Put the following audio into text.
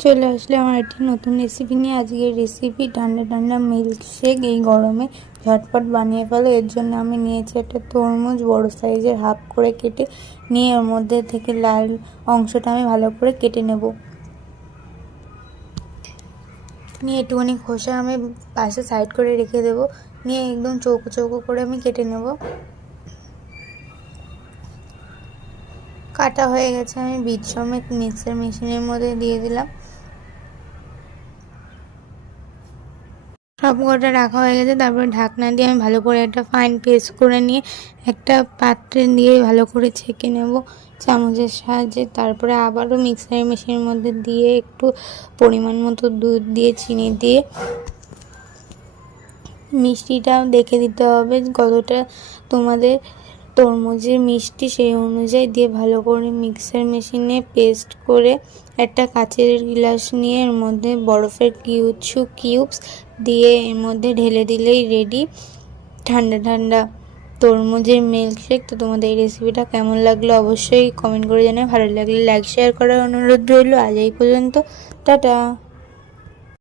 চলে আসলে আমার একটি নতুন রেসিপি নিয়ে। আজকের রেসিপি ঠান্ডা ঠান্ডা মিল্কশেক। এই গরমে ঝটপট বানিয়ে ফেলো। এর জন্য আমি নিয়েছি একটা তরমুজ, বড় সাইজের হাফ করে কেটে নিয়ে ওর মধ্যে থেকে লাল অংশটা আমি ভালো করে কেটে নেব। নিয়ে একটুখানি খোসা আমি পাশে সাইড করে রেখে দেবো। নিয়ে একদম চৌকো চৌকো করে আমি কেটে নেব। কাটা হয়ে গেছে, আমি বিট সমেত মিক্সার মেশিনের মধ্যে দিয়ে দিলাম। সব কটা রাখা হয়ে গেছে। তারপরে ঢাকনা দিয়ে আমি ভালো করে একটা ফাইন পেস্ট করে নিয়ে একটা পাত্রে দিয়ে ভালো করে ছেঁকে নেব চামচের সাহায্যে। তারপরে আবারও মিক্সার মেশিনের মধ্যে দিয়ে একটু পরিমাণ মতো দুধ দিয়ে চিনি দিয়ে মিষ্টিটা দেখে দিতে হবে কতটা তোমাদের তরমুজের মিষ্টি, সেই অনুযায়ী দিয়ে ভালো করে মিক্সার মেশিনে পেস্ট করে একটা কাচের গ্লাস নিয়ে এর মধ্যে বরফের কিউবস দিয়ে এর মধ্যে ঢেলে দিলেই রেডি ঠান্ডা ঠান্ডা তরমুজের মিল্কশেক। তো তোমাদের এই রেসিপিটা কেমন লাগলো অবশ্যই কমেন্ট করে জানাও। ভালো লাগলে লাইক শেয়ার করার অনুরোধ রইল। আজ এই পর্যন্ত, টাটা।